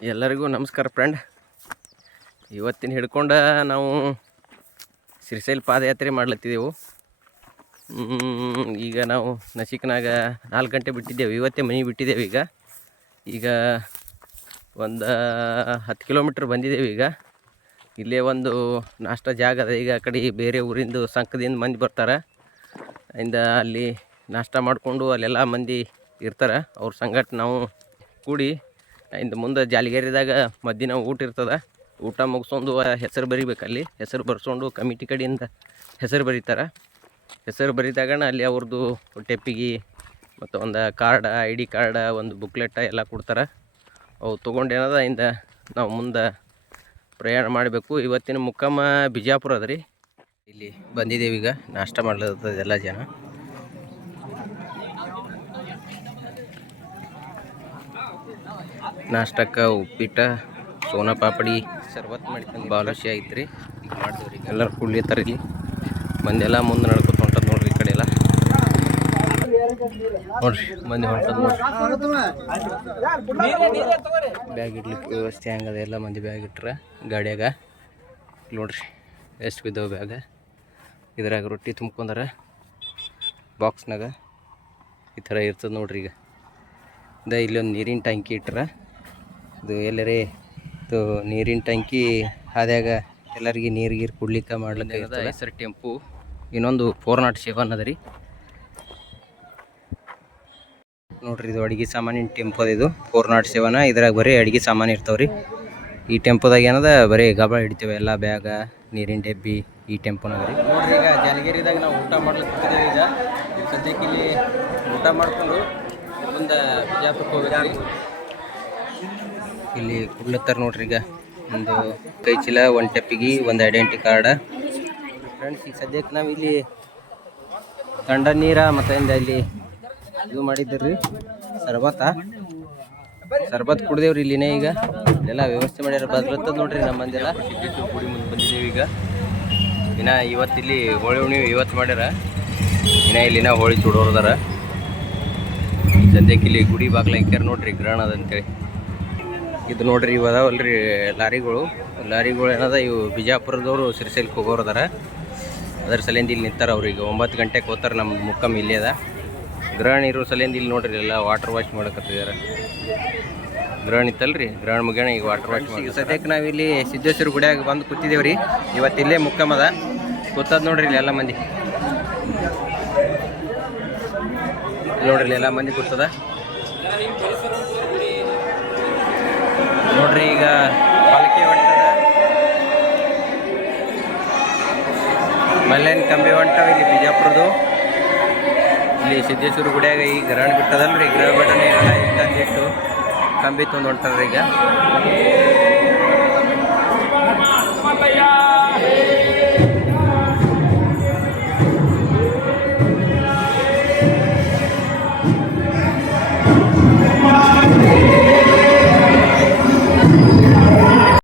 ಎಲ್ಲರಿಗೂ ನಮಸ್ಕಾರ ಫ್ರೆಂಡ್. ಇವತ್ತಿನ ಹಿಡ್ಕೊಂಡು ನಾವು ಶ್ರೀಶೈಲ ಪಾದಯಾತ್ರೆ ಮಾಡ್ಲತ್ತಿದ್ದೆವು. ಈಗ ನಾವು ನಸಿಕ್ನಾಗ 4 ಗಂಟೆ ಬಿಟ್ಟಿದ್ದೇವೆ. ಇವತ್ತೇ ಮನೆ ಬಿಟ್ಟಿದ್ದೇವೆ. ಈಗ ಒಂದು 10 ಕಿಲೋಮೀಟ್ರ್ ಬಂದಿದ್ದೇವೆ. ಇಲ್ಲೇ ಒಂದು ನಾಷ್ಟ ಜಾಗ ಅದ. ಈಗ ಆ ಕಡೆ ಬೇರೆ ಊರಿಂದ ಸಂಕದಿಂದ ಮಂದಿ ಬರ್ತಾರೆ. ಅಲ್ಲಿ ನಾಷ್ಟ ಮಾಡಿಕೊಂಡು ಅಲ್ಲೆಲ್ಲ ಮಂದಿ ಇರ್ತಾರೆ. ಅವ್ರ ಸಂಗಟ ನಾವು ಕೂಡಿ ಮುಂದೆ ಜಾಲಿಗೇರಿದಾಗ ಮಧ್ಯಾಹ್ನ ಊಟ ಇರ್ತದೆ. ಊಟ ಮುಗಿಸ್ಕೊಂಡು ಹೆಸರು ಬರಿಬೇಕು. ಅಲ್ಲಿ ಹೆಸರು ಬರ್ಸ್ಕೊಂಡು ಕಮಿಟಿ ಕಡೆಯಿಂದ ಹೆಸರು ಬರೀತಾರೆ. ಹೆಸರು ಬರಿದಾಗ ಅಲ್ಲಿ ಅವ್ರದ್ದು ಟೆಪ್ಪಿಗೆ ಮತ್ತು ಒಂದು ಕಾರ್ಡ, ID ಕಾರ್ಡ, ಒಂದು ಬುಕ್ಲೆಟ ಎಲ್ಲ ಕೊಡ್ತಾರೆ. ಅವು ತೊಗೊಂಡೇನದ ನಾವು ಮುಂದೆ ಪ್ರಯಾಣ ಮಾಡಬೇಕು. ಇವತ್ತಿನ ಮುಕ್ಕಾಮ ಬಿಜಾಪುರ ಅದ ರೀ. ಇಲ್ಲಿ ಬಂದಿದ್ದೇವೆ. ಈಗ ನಾಷ್ಟ ಮಾಡ್ಲತ್ತದ ಎಲ್ಲ ಜನ. ನಾಷ್ಟಕ್ಕೆ ಉಪ್ಪಿಟ್ಟ, ಸೋನಾ ಪಾಪಡಿ, ಶರ್ಬತ್ ಮಾಡಿಕೊಂಡು ಬಾಲುಷಿ ಐತ್ರಿ. ಈಗ ಮಾಡಿದೇವ್ರಿ. ಎಲ್ಲರೂ ಕುಡ್ಲಿತ್ತಾರೆ. ಇಲ್ಲಿ ಮಂದೆಲ್ಲ ಮುಂದೆ ನಡ್ಕೊತ ಹೊಂಟದ್ ನೋಡ್ರಿ. ಈ ಕಡೆ ಎಲ್ಲ ನೋಡ್ರಿ ಮಂದಿ ಹೊಂಟದ್ ನೋಡ್ರಿ. ಬ್ಯಾಗ್ ಇಡ್ಲಿಕ್ಕೆ ವ್ಯವಸ್ಥೆ ಹಂಗದ. ಎಲ್ಲ ಮಂದಿ ಬ್ಯಾಗ್ ಇಟ್ರ ಗಾಡಿಯಾಗ. ನೋಡ್ರಿ ಎಷ್ಟು ಬಿದ್ದವು ಬ್ಯಾಗ. ಇದ್ರಾಗ ರೊಟ್ಟಿ ತುಂಬ್ಕೊಂಡಾರ ಬಾಕ್ಸ್ನಾಗ. ಈ ಥರ ಇರ್ತದೆ ನೋಡ್ರಿ. ಈಗ ಇಲ್ಲೊಂದು ನೀರಿನ ಟ್ಯಾಂಕಿ ಇಟ್ರ. ಇದು ಎಲ್ಲರೇ ಇದು ನೀರಿನ ಟ್ಯಾಂಕಿ ಹಾದ್ಯಾಗ ಎಲ್ಲರಿಗೆ ನೀರು ಕುಡ್ಲಿಕ್ಕೆ ಮಾಡ್ಲಿಕ್ಕೆ ಹೆಸರು ಟೆಂಪು. ಇನ್ನೊಂದು 407 ಅದ ರೀ. ನೋಡ್ರಿ ಇದು ಅಡುಗೆ ಸಾಮಾನಿನ ಟೆಂಪು ಅದ. ಇದು 407. ಇದ್ರಾಗ ಬರೀ ಅಡುಗೆ ಸಾಮಾನು ಇರ್ತಾವ್ರಿ. ಈ ಟೆಂಪೋದಾಗ ಏನದ ಬರೀ ಗಬಳ ಹಿಡಿತೇವೆ ಎಲ್ಲ. ಬ್ಯಾಗ, ನೀರಿನ ಡಬ್ಬಿ ಈ ಟೆಂಪೋನಾಗ ರೀ. ನೋಡ್ರಿ ಈಗ ಜಾಲಗಿರಿದಾಗ ನಾವು ಊಟ ಮಾಡ್ಲಿಕ್ಕೆ. ಈಗ ಸದ್ಯಕ್ಕೆ ಇಲ್ಲಿ ಊಟ ಮಾಡಿಕೊಂಡು ಮುಂದೆ ಬಿಜಾಪುರಕ್ಕೆ ಹೋಗ್ಬೇಕ್ರಿ. ಇಲ್ಲಿ ಕುಡ್ಲತ್ತಾರ ನೋಡ್ರಿ. ಈಗ ಒಂದು ಕೈ ಚೀಲ, ಒಂದು ಟೆಪ್ಪಿಗೆ, ಒಂದು ಐಡೆಂಟಿ ಕಾರ್ಡ. ಫ್ರೆಂಡ್ಸ್ ಈಗ ಸದ್ಯಕ್ಕೆ ನಾವು ಇಲ್ಲಿ ತಂಡ ನೀರ ಮತ್ತು ಇಲ್ಲಿ ಇದು ಮಾಡಿದ್ದೀರಿ ಸರ್ಬತ್ ಕುಡ್ದೇವ್ರಿ. ಇಲ್ಲಿನೇ ಈಗ ಎಲ್ಲ ವ್ಯವಸ್ಥೆ ಮಾಡ್ಯಾರ. ಬರ್ತದ ನೋಡ್ರಿ ನಮ್ಮ ಮಂದೆಲ್ಲ. ಸಿದ್ದೇಶ್ವರ ಗುಡಿ ಮುಂದೆ ಬಂದಿದ್ದೇವೆ. ಈಗ ಇವತ್ತಿಲ್ಲಿ ಹೋಳಿ ಹುಣ್ಣಿಮೆ ಇವತ್ತು ಮಾಡ್ಯಾರ. ಇಲ್ಲಿನ ಹೋಳಿ ಚೂಡೋರ್ದಾರ. ಸದ್ಯಕ್ಕೆ ಇಲ್ಲಿ ಗುಡಿ ಬಾಗ್ಲ ಇಕ್ಕ್ಯಾರ ನೋಡ್ರಿ. ಗ್ರಹಣ ಅದಂತೇಳಿ. ಇದು ನೋಡ್ರಿ ಇವು ಅದಾವಲ್ರಿ ಲಾರಿಗಳು ಏನದ. ಇವು ಬಿಜಾಪುರದವರು ಶ್ರೀಶೈಲಕ್ಕೆ ಹೋಗೋರದಾರ. ಅದರ ಸಲಿಂದ ಇಲ್ಲಿ ನಿಂತಾರ. ಅವ್ರಿಗೆ 9 ಗಂಟೆಗೆ ಹೋಗ್ತಾರೆ. ನಮ್ಮ ಮುಕ್ಕಮ್ ಇಲ್ಲೇ ಅದ. ಗ್ರಹಣ ಇರೋ ಸಲಿಂದ ಇಲ್ಲಿ ನೋಡ್ರಿ ಎಲ್ಲ ವಾಟರ್ ವಾಶ್ ಮಾಡಕತ್ತಿದ್ದಾರೆ. ಗ್ರಹಣ ಇತ್ತಲ್ರಿ, ಗ್ರಹಣ ಮುಗಿಯೋಣ ಈಗ ವಾಟರ್ ವಾಶ್ ಮಾಡಿ. ಸದ್ಯಕ್ಕೆ ನಾವಿಲ್ಲಿ ಸಿದ್ದೇಶ್ವರ ಗುಡಿಯಾಗ ಬಂದು ಕೂತಿದ್ದೇವ್ರಿ. ಇವತ್ತಿಲ್ಲೇ ಮುಕ್ಕಮ್ ಅದ. ಕೂತದ ನೋಡ್ರಿ ಇಲ್ಲಿ ಎಲ್ಲ ಮಂದಿ. ನೋಡ್ರಿ ಎಲ್ಲ ಮಂದಿ ಕೂತದ ನೋಡ್ರಿ. ಈಗ ಪಾಲಕಿ ಹೊಂಟದ. ಮಲ್ಲೇನ್ ಕಂಬಿ ಹೊಂಟವ ಇಲ್ಲಿ ಬಿಜಾಪುರದು. ಇಲ್ಲಿ ಸಿದ್ದೇಶ್ವರ ಗುಡಿಯಾಗ ಈ ಗ್ರಹಣ ಬಿಟ್ಟದಲ್ರಿ. ಗ್ರಹ ಬಿಟ್ಟನೆ ಎಲ್ಲ ಇಟ್ಟು ಕಂಬಿ ತಂದು ಹೊಂಟಾರ. ಈಗ